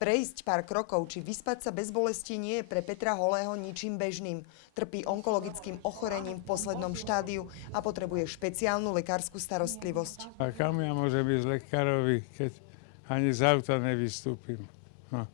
Prejsť pár krokov či vyspať sa bez bolesti nie je pre Petra Holého ničím bežným. Trpí onkologickým ochorením v poslednom štádiu a potrebuje špeciálnu lekárskú starostlivosť. A kam ja môžem ísť lekárovi, keď ani z auta nevystúpim? No,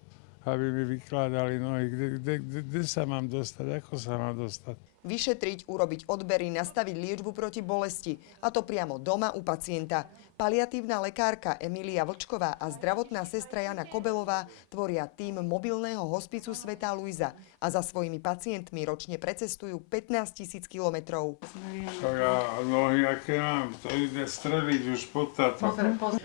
aby mi vykladali nohy. Kde sa mám dostať? Ako sa mám dostať? Vyšetriť, urobiť odbery, nastaviť liečbu proti bolesti. A to priamo doma u pacienta. Paliatívna lekárka Emília Vlčková a zdravotná sestra Jana Kobelová tvoria tím mobilného hospicu Svätá Luisa a za svojimi pacientmi ročne precestujú 15 000 kilometrov. Nohy aké mám, to ide streliť už pod táto.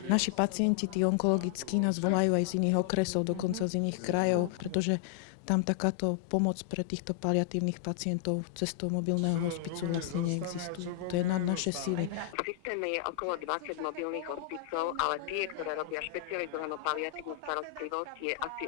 Naši pacienti, tí onkologickí, nás volajú aj z iných okresov, dokonca z iných krajov, pretože tam takáto pomoc pre týchto paliatívnych pacientov cestou mobilného hospicu vlastne neexistuje. To je nad naše síly. V systéme je okolo 20 mobilných hospicov, ale tie, ktoré robia špecializovanú paliatívnu starostlivosť, je asi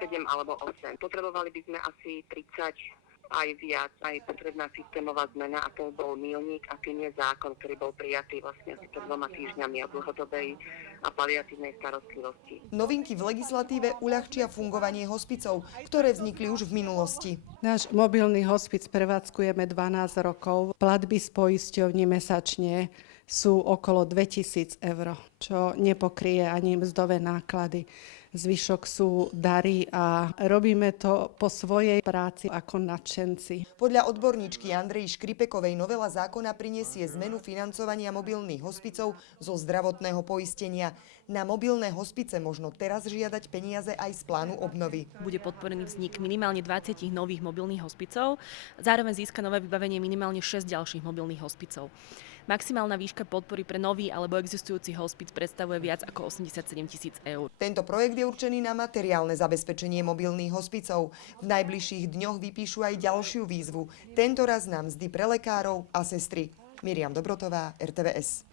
7 alebo 8. Potrebovali by sme asi 30 aj viac, aj potrebná systémová zmena a to bol milník a tým je zákon, ktorý bol prijatý vlastne asi pred 2 týždňami o dlhodobej a paliatívnej starostlivosti. Novinky v legislatíve uľahčia fungovanie hospicov, ktoré vznikli už v minulosti. Náš mobilný hospic prevádzkujeme 12 rokov. Platby z poisťovní mesačne sú okolo 2000 eur, čo nepokrie ani mzdové náklady. Zvyšok sú dary a robíme to po svojej práci ako nadšenci. Podľa odborníčky Andreji Škripekovej novela zákona prinesie zmenu financovania mobilných hospicov zo zdravotného poistenia. Na mobilné hospice možno teraz žiadať peniaze aj z plánu obnovy. Bude podporený vznik minimálne 20 nových mobilných hospicov, zároveň získa nové vybavenie minimálne 6 ďalších mobilných hospicov. Maximálna výška podpory pre nový alebo existujúci hospic predstavuje viac ako 87 000 eur. Tento projekt je určený na materiálne zabezpečenie mobilných hospicov. V najbližších dňoch vypíšu aj ďalšiu výzvu. Tentoraz na mzdy pre lekárov a sestry. Miriam Dobrotová, RTVS.